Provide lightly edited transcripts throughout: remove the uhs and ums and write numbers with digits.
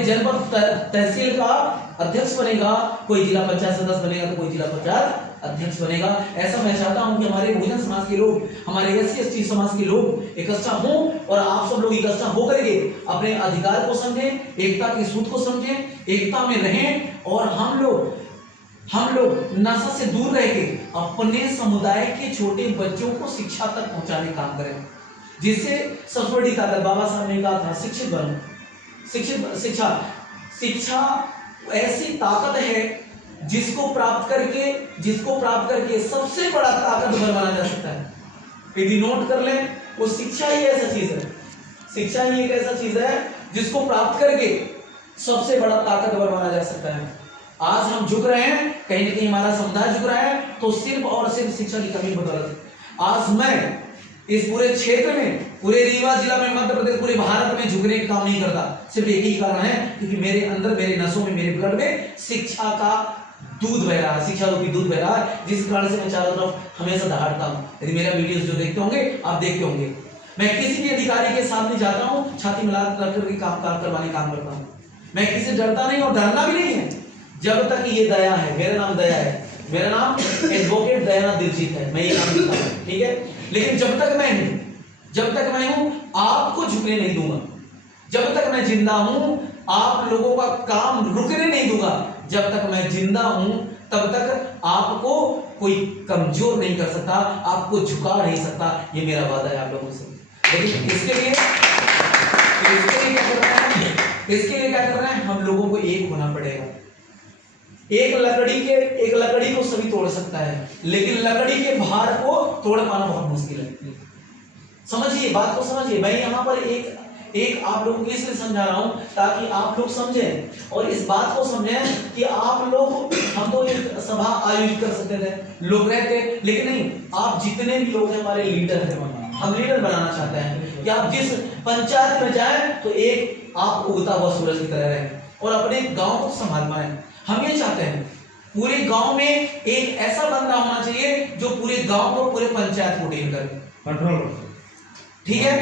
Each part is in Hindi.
जनपद तहसील का अध्यक्ष बनेगा, कोई जिला पंचायत सदस्य बनेगा, तो कोई जिला पंचायत अध्यक्ष बनेगा। ऐसा मैं चाहता हूं कि हमारे बहुजन समाज के लोग, हमारे SC/ST समाज के लोग इकट्ठा हों और आप सब लोग इकट्ठा होकर के अपने अधिकार को समझें, एकता की सूत्र को समझें, एकता में रहें और हम लोग नशा से दूर रह के अपने समुदाय के छोटे बच्चों को शिक्षा तक पहुंचाने का काम करें, जिससे सबसे बड़ी ताकत बाबा साहब ने कहा था शिक्षित बनो। शिक्षा ऐसी ताकत है जिसको प्राप्त करके सबसे बड़ा ताकतवर बना जा सकता है। यदि नोट कर लें, वो शिक्षा ही ऐसा चीज है, शिक्षा ही एक ऐसा चीज है जिसको प्राप्त करके सबसे बड़ा ताकतवर बना जा सकता है। आज हम झुक रहे हैं, कहीं ना कहीं हमारा समुदाय झुक रहा है, तो सिर्फ और सिर्फ शिक्षा की कमी बदौलत। आज मैं इस पूरे क्षेत्र में, पूरे रीवा जिला में, मध्य प्रदेश, पूरे भारत में झुकने का काम नहीं करता। सिर्फ एक ही कारण है, क्योंकि मेरे अंदर, मेरे नसों में, मेरे ब्लड में शिक्षा का दूध बह रहा है, शिक्षा रूपी दूध बह रहा है, जिस कारण से मैं चारों तरफ हमेशा दहाड़ता हूँ। यदि मेरा वीडियोस जो देखते होंगे, आप देखते होंगे, मैं किसी भी अधिकारी के सामने जाता हूँ, छाती में लात रख करके काम करता हूँ। मैं किसी से डरता नहीं और डरना भी नहीं है, जब तक ये दया है। मेरा नाम दया है, मेरा नाम एडवोकेट दयानाथ दिलजीत है, मैं ये नाम देता हूँ, ठीक है। लेकिन जब तक मैं हूं आपको झुकने नहीं दूंगा। जब तक मैं जिंदा हूं आप लोगों का काम रुकने नहीं दूंगा। जब तक मैं जिंदा हूं तब तक आपको कोई कमजोर नहीं कर सकता, आपको झुका नहीं सकता। ये मेरा वादा है आप लोगों से। लेकिन इसके लिए क्या करना है, हम लोगों को एक होना पड़ेगा। एक लकड़ी को सभी तोड़ सकता है, लेकिन लकड़ी के भार को तोड़ पाना बहुत मुश्किल है। समझिए, बात को समझिए। मैं यहाँ पर एक आप लोगों को इसलिए समझा रहा हूँ ताकि आप लोग समझें और इस बात को समझें कि आप लोग, हम तो एक सभा आयोजित कर सकते थे, लोग रहते, लेकिन नहीं, आप जितने भी लोग हैं हमारे लीडर हैं। हम लीडर बनाना चाहते हैं कि आप जिस पंचायत में जाएं तो एक आप उगता हुआ सूरज की तरह रहें और अपने गांव को संभाल पाएं। हम ये चाहते हैं पूरे गांव में एक ऐसा बंदा होना चाहिए जो पूरे गांव को, पूरे पंचायत को डील करे, कंट्रोल, ठीक है,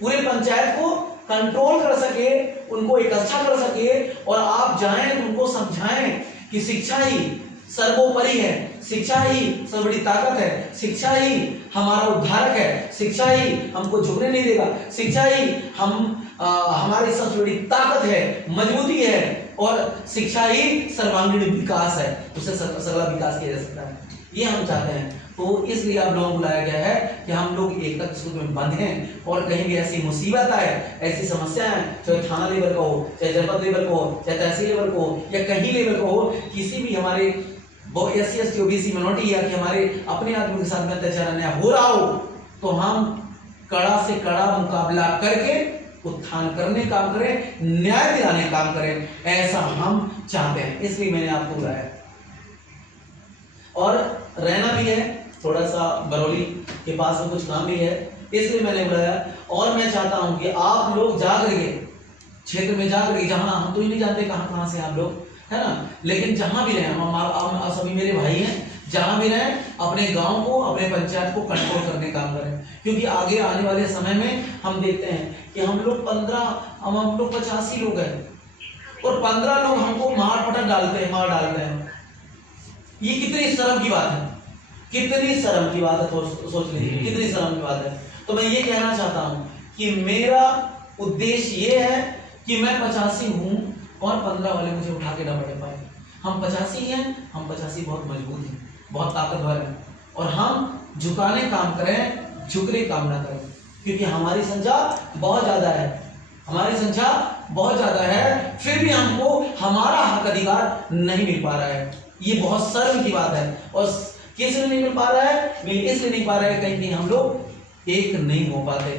पूरे पंचायत को कंट्रोल कर सके, उनको इकट्ठा कर सके और आप जाएं तो उनको समझाएं कि शिक्षा ही सर्वोपरि है, शिक्षा ही सबसे बड़ी ताकत है, शिक्षा ही हमारा उद्धारक है, शिक्षा ही हमको झुकने नहीं देगा, शिक्षा ही हमारी सबसे बड़ी ताकत है, मजबूती है और शिक्षा ही सर्वांगीण विकास है, उससे सगला विकास किया जा सकता है। ये हम चाहते हैं। तो इसलिए आप लोगों को बुलाया गया है कि हम लोग एकता के सूत्र में बंध हैं और कहीं भी ऐसी मुसीबत आए, ऐसी समस्या है, चाहे थाना लेवल का हो, चाहे जनपद लेवल का हो, चाहे तहसील लेवल का हो या कहीं लेवल का हो, किसी भी हमारे SC/ST OBC मिनोरिटी या कि हमारे अपने आदमी के साथ में अत्याचार अन्याय हो रहा हो, तो हम कड़ा से कड़ा मुकाबला करके उत्थान करने काम करें, न्याय दिलाने काम करें, ऐसा हम चाहते हैं। इसलिए मैंने आपको बुलाया और रहना भी है, थोड़ा सा बरौली के पास में कुछ काम भी है, इसलिए मैंने बुलाया। और मैं चाहता हूं कि आप लोग जाग रहिए, क्षेत्र में जाग रहिए, जहां हम तो ही नहीं जानते कहां से आप लोग, है ना, लेकिन जहां भी रहें, हम सभी मेरे भाई हैं, जहां भी रहें अपने गांव को, अपने पंचायत को कंट्रोल करने का काम करें, क्योंकि आगे आने वाले समय में हम देखते हैं कि हम लोग 85 लोग हैं और 15 लोग हमको मार डालते हैं। ये कितनी शर्म की बात है, कितनी शर्म की बात है, सोच लीजिए कितनी शर्म की बात है। तो मैं ये कहना चाहता हूं कि मेरा उद्देश्य ये है कि मैं 85 हूं और 15 वाले मुझे उठा के ना बढ़ पाए। हम 85 हैं, हम 85 बहुत मजबूत हैं, बहुत ताकतवर हैं और हम झुकाने काम करें, झुकने काम ना करें, क्योंकि हमारी संख्या बहुत ज्यादा है, फिर भी हमको हमारा हक अधिकार नहीं मिल पा रहा है। ये बहुत शर्म की बात है। और किस लिए नहीं मिल पा रहा है? इसलिए नहीं पा रहा है, कहीं हम लोग एक नहीं हो पाते।